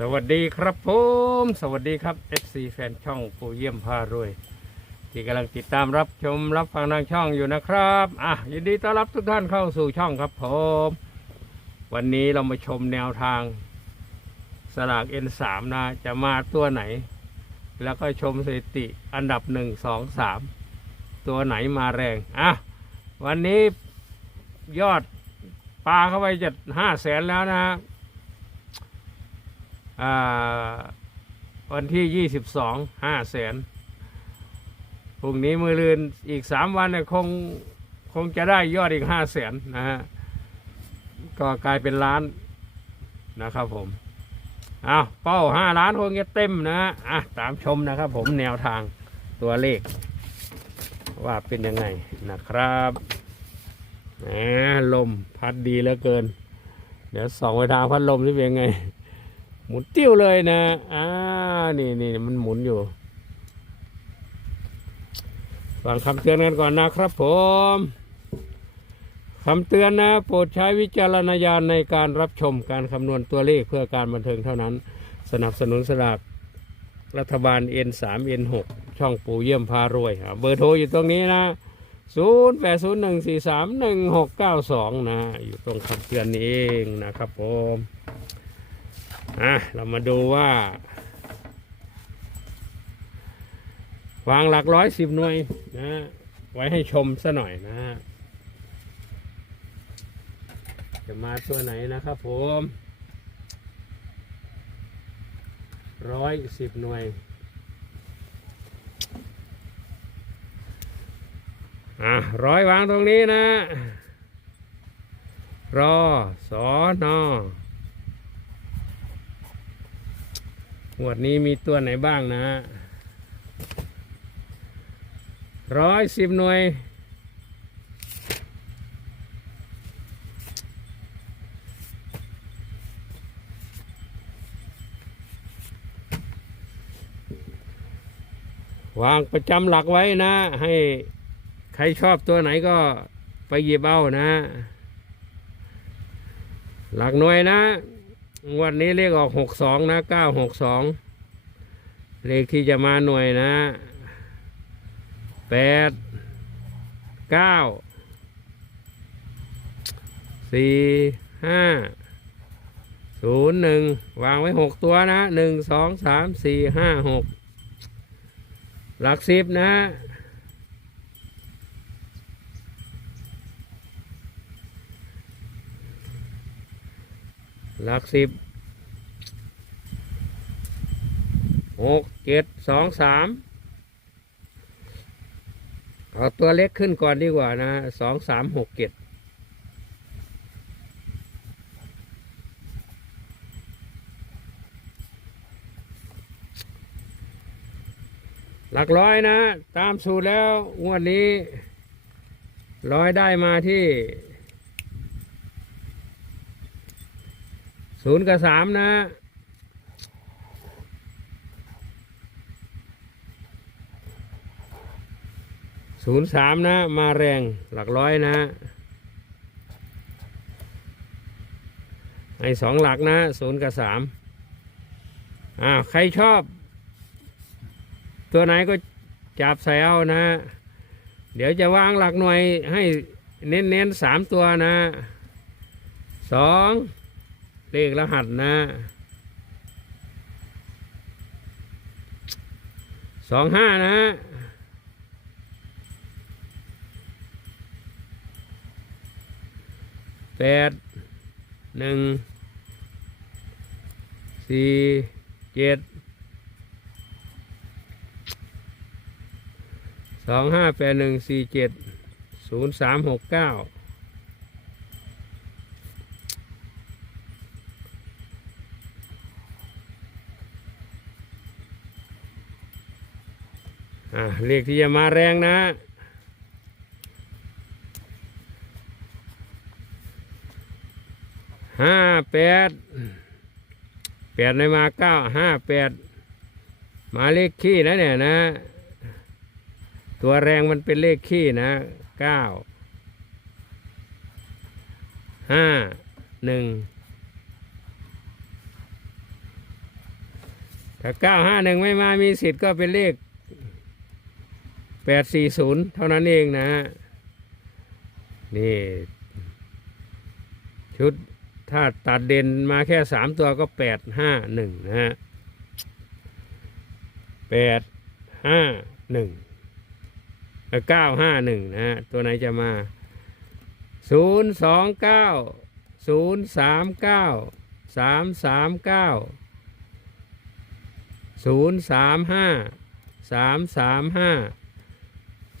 สวัสดีครับผม สวัสดีครับ FC แฟนช่องปูเยี่ยมพารวย ที่กำลังติดตามรับชมรับฟังทางช่องอยู่นะครับอะยินดีต้อนรับทุกท่านเข้าสู่ช่องครับผม วันนี้เรามาชมแนวทางสลาก N3 นะ จะมาตัวไหน แล้วก็ชมสถิติอันดับหนึ่งสองสามตัวไหนมาแรงอะวันนี้ยอดปลาเข้าไปจะห้าแสนแล้วนะ วันที่ยี่สิบสองห้าแสนพรุ่งนี้มือลืนอีกสามวันเนี่ยคงคงจะได้ยอดอีกห้าแสนนะฮะ ก็กลายเป็นล้านนะครับผมเอาเป้าห้าล้านคงจะเต็มนะฮะอะตามชมนะครับผมแนวทางตัวเลข ว่าเป็นยังไงนะครับแหมลมพัดดีเหลือเกิน เดี๋ยวส่องไปทางพัดลมที่เป็นยังไง หมุนติ้วเลยนะอ่านี่นี่มันหมุนอยู่ฟังคำเตือนกันก่อนนะครับผมคำเตือนนะ โปรดใช้วิจารณญาณในการรับชมการคำนวณตัวเลขเพื่อการบันเทิงเท่านั้น สนับสนุนสลากรัฐบาล N3 N6 ช่องปู่เยี่ยมพารวยเบอร์โทรอยู่ตรงนี้นะ 0 8 0 1 4 3 1 6 9 2 นะ อยู่ตรงคำเตือนนี้เองนะครับผม อะเรามาดูว่า วางหลักร้อยสิบหน่วยนะไว้ให้ชมซะหน่อยนะ จะมาตัวไหนนะครับผมร้อยสิบหน่วยอะร้อยวางตรงนี้นะ รอสอนอ หมวดนี้มีตัวไหนบ้างนะร้อยสิบหน่วย วางประจำหลักไว้นะ ให้ใครชอบตัวไหนก็ไปหยิบเอานะ หลักหน่วยนะ วันนี้เลขออกหกสองนะเก้าหกสองเลขที่จะมาหน่วยนะแปดเก้าสี่ห้าศูนย์หนึ่งวางไว้หกตัวนะหนึ่งสองสามสี่ห้าหกหลักสิบนะ ลักสิบหกเจ็ดสองสามเอาตัวเล็กขึ้นก่อนดีกว่านะสองสามหกเจ็ดหลักร้อยนะ ตามสูตรแล้ว งวดนี้ ร้อยได้มาที่ ศูนย์กับสามนะศูนย์สามนะ มาแรงหลักร้อยนะไอ้สองหลักนะศูนย์กับสามอ่าใครชอบ ตัวไหนก็จับใส่เอานะ เดี๋ยวจะวางหลักหน่วยให้เน้นๆสามตัวนะสอง เลขรหัสนะสองห้านะแปดหนึ่งสี่เจ็ดสองห้าแปดหนึ่งสี่เจ็ดศูนย์สามหกเก้า อะเลขที่จะมาแรงนะห้าแปดแปดในมาเก้าห้าแปดมาเลขขี้นะเนี่ยนะ ตัวแรงมันเป็นเลขขี้นะเก้าห้าหนึ่งถ้าเก้าห้าหนึ่งไม่มามีสิทธิ์ก็เป็นเลข แปดสี่ศูนย์เท่านั้นเองนะฮะนี่ ชุดถ้าตัดเด่นมาแค่สามตัวก็แปดห้าหนึ่งนะฮะแปดห้าหนึ่งเก้าห้าหนึ่งนะฮะตัวไหนจะมาศูนย์สองเก้าศูนย์สามเก้าสามสามเก้าศูนย์สามห้าสามสามห้า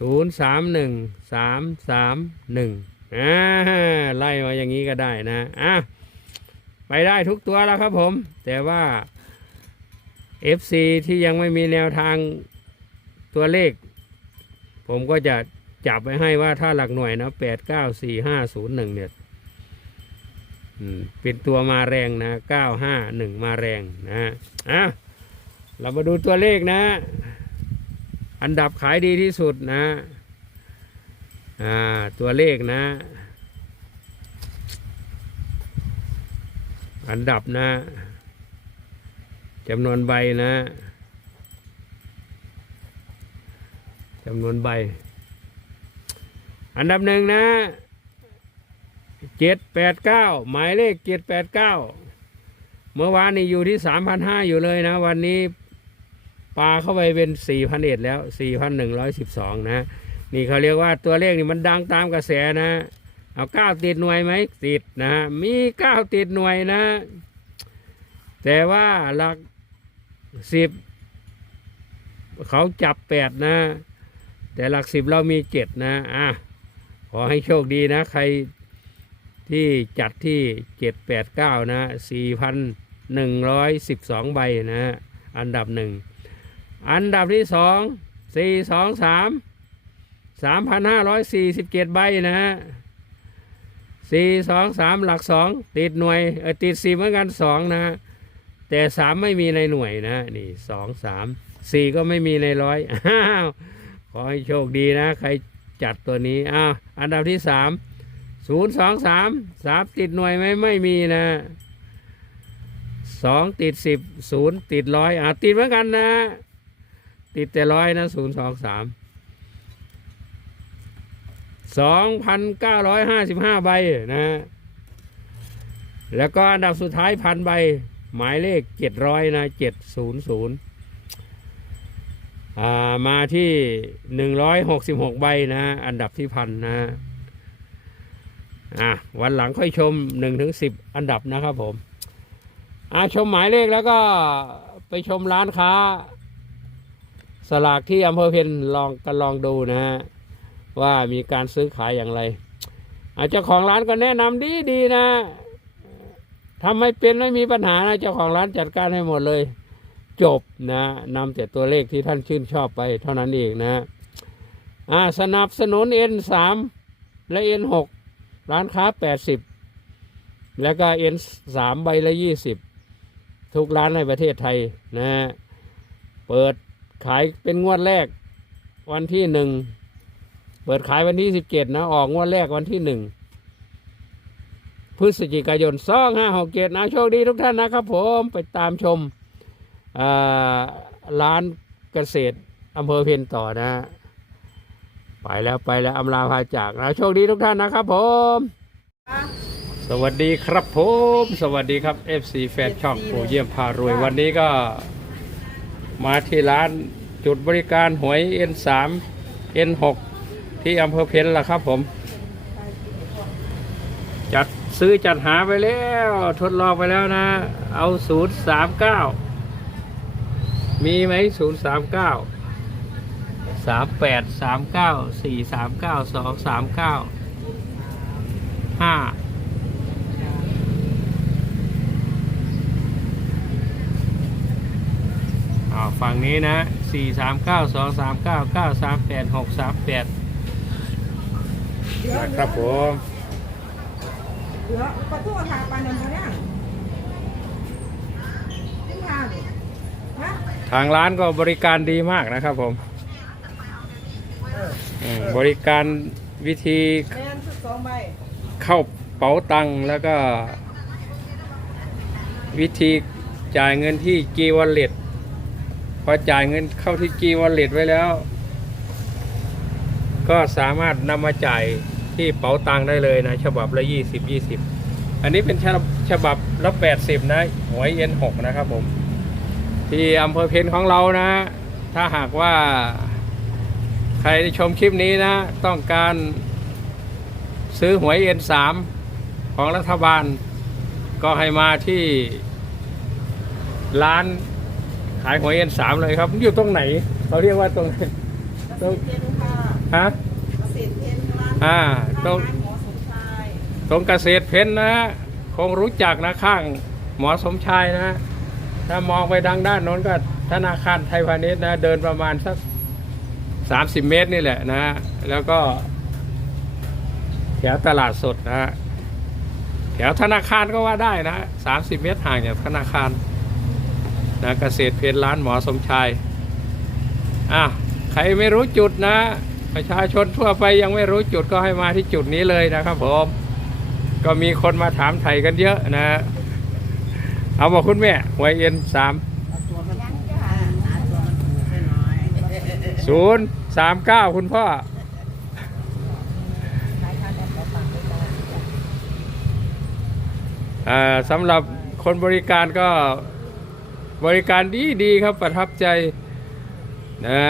ศูนย์สามหนึ่งสามสามหนึ่งอ่าไล่มาอย่างนี้ก็ได้นะอะไปได้ทุกตัวแล้วครับผม แต่ว่า FC ที่ยังไม่มีแนวทางตัวเลข ผมก็จะจับไว้ให้ว่าถ้าหลักหน่วยนะแปดเก้าสี่ห้าศูนย์หนึ่งเนี่ยอืมเป็นตัวมาแรงนะเก้าห้าหนึ่งมาแรงนะอะเรามาดูตัวเลขนะ อันดับขายดีที่สุดนะอ่าตัวเลขนะ อันดับนะจำนวนใบนะจำนวนใบ อันดับหนึ่งนะเจ็ดแปดเก้าหมายเลขเจ็ดแปดเก้าเมื่อวานนี้อยู่ที่สามพันห้าอยู่เลยนะ วันนี้ ปลาเข้าไปเป็นสี่พันเอ็ดแล้วสี่พันหนึ่งร้อยสิบสองนะ นี่เขาเรียกว่าตัวเลขนี่มันดังตามกระแสนะ เอาเก้าติดหน่วยไหมติดนะ มีเก้าติดหน่วยนะ แต่ว่าหลักสิบเขาจับแปดนะ แต่หลักสิบเรามีเจ็ดนะอะขอให้โชคดีนะ ใครที่จัดที่เจ็ดแปดเก้านะสี่พันหนึ่งร้อยสิบสองใบนะ อันดับหนึ่ง อันดับที่สองสี่สองสามสามพันห้าร้อยสี่สิบเจ็ดใบนะฮะสี่สองสามหลักสองติดหน่วยเออติดสี่เหมือนกันสองนะฮะแต่สามไม่มีในหน่วยนะนี่สองสามสี่ก็ไม่มีในร้อยอ้าวขอให้โชคดีนะ ใครจัดตัวนี้อ้าวอันดับที่สามศูนย์สองสามสามติดหน่วยไหมไม่มีนะสองติดสิบศูนย์ติดร้อยอ่าติดเหมือนกันนะ ติดแต่ร้อยนะศูนย์สองสามสองพันเก้าร้อยห้าสิบห้าใบนะแล้วก็อันดับสุดท้ายพันใบ หมายเลขเจ็ดร้อยนะเจ็ดศูนย์ศูนย์มาที่หนึ่งร้อยหกสิบหกใบนะอันดับที่พันนะอะวันหลังค่อยชมหนึ่งถึงสิบอันดับนะครับผมอ่าชมหมายเลขแล้วก็ไปชมร้านค้า สลากที่อำเภอเพนลองกันลองดูนะฮะว่ามีการซื้อขายอย่างไรอาเจ้าของร้านก็แนะนำดีดีๆนะทำไม่เป็นไม่มีปัญหานะเจ้าของร้านจัดการให้หมดเลย จบนะนำแต่ตัวเลขที่ท่านชื่นชอบไปเท่านั้นเองนะอ่าสนับสนุน N3 และ N6 ร้านค้า 80 แล้วก็ N3 ใบละ 20 ทุกร้านในประเทศไทยนะเปิด ขายเป็นงวดแรก วันที่หนึ่ง เปิดขายวันที่สิบเจ็ดนะ ออกงวดแรกวันที่หนึ่งพฤศจิกายนสองห้าหกเจ็ดนะโชคดีทุกท่านนะครับผมไปตามชมร้านเกษตรอำเภอเพนต่อนะ ไปแล้วไปแล้วอำลาพาจากนะโชคดีทุกท่านนะครับผม สวัสดีครับผม สวัสดีครับ FC แฟนช่องปู่เยี่ยมพารวยวันนี้ก็ มาที่ร้านจุดบริการหวย N3 N6 ที่อำเภอเพนล่ะครับผม จัดซื้อจัดหาไปแล้ว ทดลองไปแล้วนะ เอา 039 มีไหม 039 38 39 4 39 2 39 5 ฝั่งนี้นะสี่สามเก้าสองสามเก้าเก้าสามแปดหกสามแปดนะครับผมเหลือประตูทางปานนันทเนี่ยทิ้งทางฮะทางร้านก็บริการดีมากนะครับผมอืมบริการวิธีแมนสุดสองใบเข้าเป๋าตังค์แล้วก็ วิธีจ่ายเงินที่ G Wallet พอจ่ายเงินเข้าที่กีวอลเล็ตไว้แล้ว ก็สามารถนำมาจ่ายที่เป๋าตังได้เลยนะ ฉบับละยี่สิบยี่สิบอันนี้เป็นฉบับฉบับละแปดสิบนะหวยเอ็นหกนะครับผม ที่อำเภอเพนของเรานะ ถ้าหากว่าใครที่ชมคลิปนี้นะ ต้องการซื้อหวยเอ็นสามของรัฐบาล ก็ให้มาที่ร้าน ขายหวยเอ็นสามเลยครับ อยู่ตรงไหนเขาเรียกว่าตรงไหนเกษตรเพนค่ะฮะเกษตรเพนร้านอ่าตรงร้านหมอสมชายตรงเกษตรเพ้นนะคงรู้จักนะข้างหมอสมชายนะ ถ้ามองไปทางด้านโน้นก็ธนาคารไทยพาณิชย์นะ เดินประมาณสักสามสิบเมตรนี่แหละนะ แล้วก็ แถวตลาดสดนะฮะแถวธนาคารก็ว่าได้นะสามสิบเมตรห่างจากธนาคาร นะเกษตรเพนร้านหมอสมชายอะใครไม่รู้จุดนะ ประชาชนทั่วไปยังไม่รู้จุดก็ให้มาที่จุดนี้เลยนะครับผมก็มีคนมาถามไทยกันเยอะนะ เอาบอกคุณแม่หวยเอ็นสามศูนย์สามเก้าคุณพ่ออปเป๋าตังค์ได้จ้าอ่าสำหรับคนบริการก็ บริการดีดีครับประทับใจนะ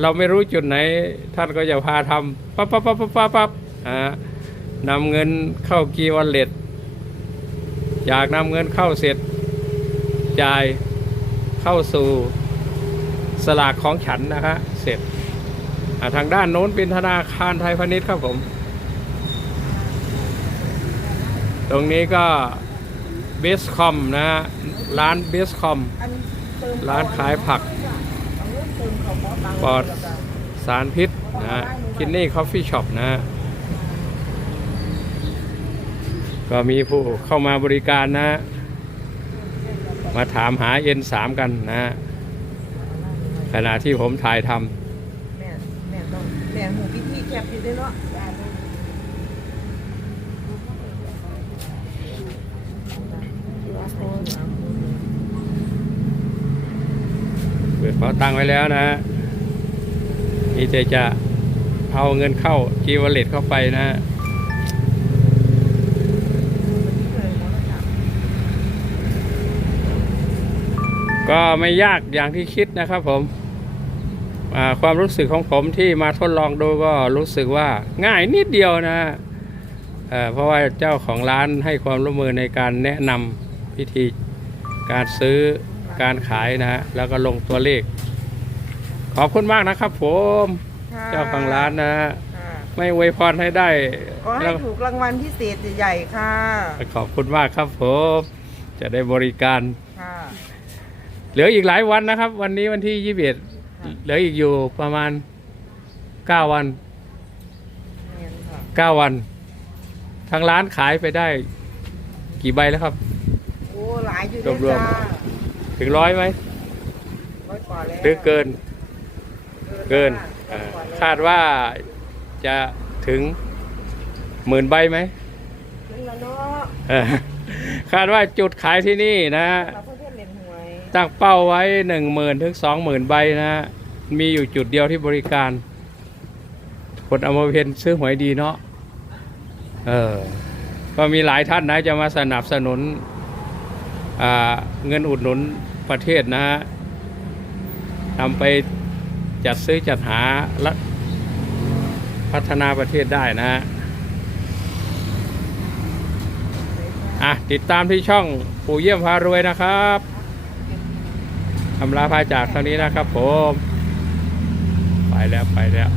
เราไม่รู้จุดไหน ท่านก็จะพาทำปั๊บปั๊บปั๊บปั๊บปั๊บปั๊บนำเงินเข้ากีวอลเล็ตอยากนำเงินเข้าเสร็จ จ่ายเข้าสู่สลากของฉันนะฮะเสร็จทางด้านโน้นเป็นธนาคารไทยพาณิชย์ครับผม ตรงนี้ก็ เบสคอมนะฮะร้านเบสคอมอันเติมร้านขายผักเอาเงินเติมเขาหมอตังค์ปลอดสารพิษนะฮะกินนี่คอฟฟี่ช็อปนะฮะก็มีผู้เข้ามาบริการนะฮะมาถามหา N3 กันนะฮะขณะที่ผมถ่ายทแม่แม่ต้องแม่หมูพิธีแคบอยู่ด้วยเนาะำ เปิดเป๋าตังค์ไว้แล้วนะฮะนี่จะจะเอาเงินเข้าจีวอลเล็ตเข้าไปนะฮะก็ไม่ยากอย่างที่คิดนะครับผมความรู้สึกของผมที่มาทดลองดูก็รู้สึกว่าง่ายนิดเดียวนะเอ่อเพราะว่าเจ้าของร้านให้ความร่วมมือในการแนะนำ พิธีการซื้อการขายนะแล้วก็ลงตัวเลข ขอบคุณมากนะครับผมเจ้าของร้านนะค่ะไม่อวยพรให้ได้ขอให้ถูกรางวัลพิเศษใหญ่ๆค่ะขอบคุณมากครับผม จะได้บริการ ค่ะ เหลืออีกหลายวันนะครับ วันนี้วันที่ยี่สิบเอ็ดเหลืออีกอยู่ประมาณเก้าวันเงินค่ะเก้าวัน ทางร้านขายไปได้กี่ใบแล้วครับโอ้ หลายอยู่รเด้วอมๆจ้าถึงร้อยไหมร้อยกว่าแล้วหรือเกิน เกินอ่าคาดว่าจะถึงหมื่นใบไหมถึงแล้วเนาะเออคาดว่าจุดขายที่นี่นะ เราเพื่อนเล่นหวยตั้งเป้าไว้หนึ่งหมื่นถึงสองหมื่นใบนะมีอยู่จุดเดียวที่บริการ คนเอามาเพนซื้อหวยดีเนาะเออก็มีหลายท่านนะจะมาสนับสนุนอ่า เงินอุดหนุนประเทศนะฮะนำไปจัดซื้อจัดหาและพัฒนาประเทศได้นะฮะอะติดตามที่ช่องปู่เยี่ยมพารวยนะครับอำลาพาจากเท่านี้นะครับผม ไปแล้วไปแล้ว